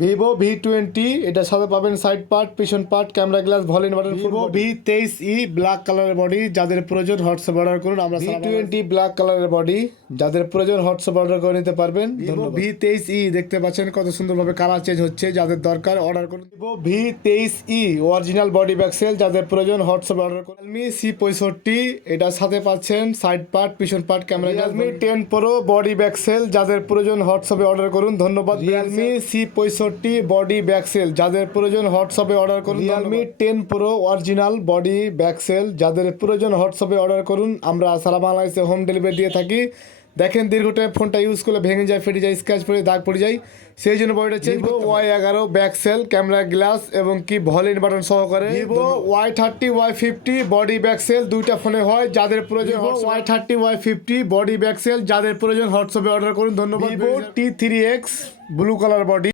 Vivo V20, এটার সাথে পাবেন সাইড পার্ট, পিছন part, camera glass, volume button. Vivo V23e black কালারের বডি, যাদের প্রয়োজন হোয়াটসঅ্যাপ অর্ডার করুন। আমরা V20 ব্ল্যাক কালারের বডি, যাদের প্রয়োজন হোয়াটসঅ্যাপ অর্ডার করে নিতে পারবেন। ভিভো V23e দেখতে পাচ্ছেন কত সুন্দরভাবে কালার চেঞ্জ হচ্ছে, যাদের দরকার অর্ডার করুন। Vivo V23e original body back shell, যাদের প্রয়োজন হোয়াটসঅ্যাপ অর্ডার করুন। Realme C65, এটার সাথে পাচ্ছেন সাইড পার্ট, পিছন part, camera glass. Realme 10 Pro body back shell, যাদের প্রয়োজন হোয়াটসঅ্যাপে অর্ডার করুন। ধন্যবাদ। Realme C65 বডি ব্যাকসেল, যাদের প্রয়োজন হোয়াটসঅ্যাপে অর্ডার করুন। Realme 10 Pro original body back shell, যাদের প্রয়োজন হোয়াটসঅ্যাপে অর্ডার করুন। আমরা সারা বাংলাদেশে হোম ডেলিভারি দিয়ে থাকি। দেখেন দীর্ঘ টাইম ফোনটা ইউজ করলে ভেঙে যায়, ফেটে যায়, স্ক্র্যাচ পড়ে, দাগ পড়ে যায়, সেই জন্য বডিটা change. Vivo Y11 back shell, camera glass এবং কি ভলিউম বাটন সহকারে। Vivo Y30 Y50 body back shell, দুইটা ফোনে হয়, যাদের প্রয়োজন Y30 Y50 বডি ব্যাকসেল, যাদের প্রয়োজন হোয়াটসঅ্যাপে অর্ডার করুন। ধন্যবাদ। Vivo T3X blue colour body.